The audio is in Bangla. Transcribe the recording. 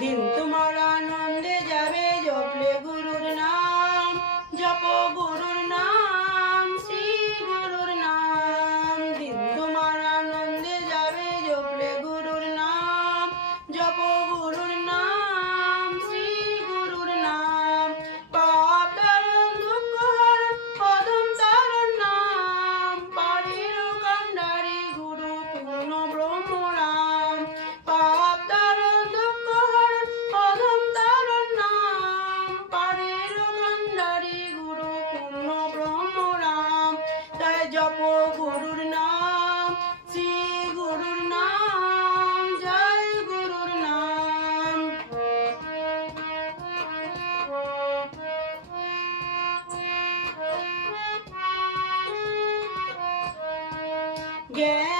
দিন তোমার আনন্দে যাবে জপলে গুরুর নাম, জপ গুরুর নাম, শ্রী গুরুর নাম। দিন তোমার আনন্দে যাবে জপলে গুরুর নাম, জপ গুরুর নাম, শ্রী গুরুর নাম। পাপ তারণ দুঃখ হরণ অধম তারণ নাম, পারের কান্ডারি গুরু পূর্ণ ব্রহ্ম নাম। পাপ তারণ দুঃখ হরণ অধম তারণ নাম, পারের কান্ডারি গুরু পূর্ণ ব্রহ্ম নাম। তাই জপ গুরুর নাম, শ্রী গুরুর নাম, জয় গুরুর নাম। জ্ঞান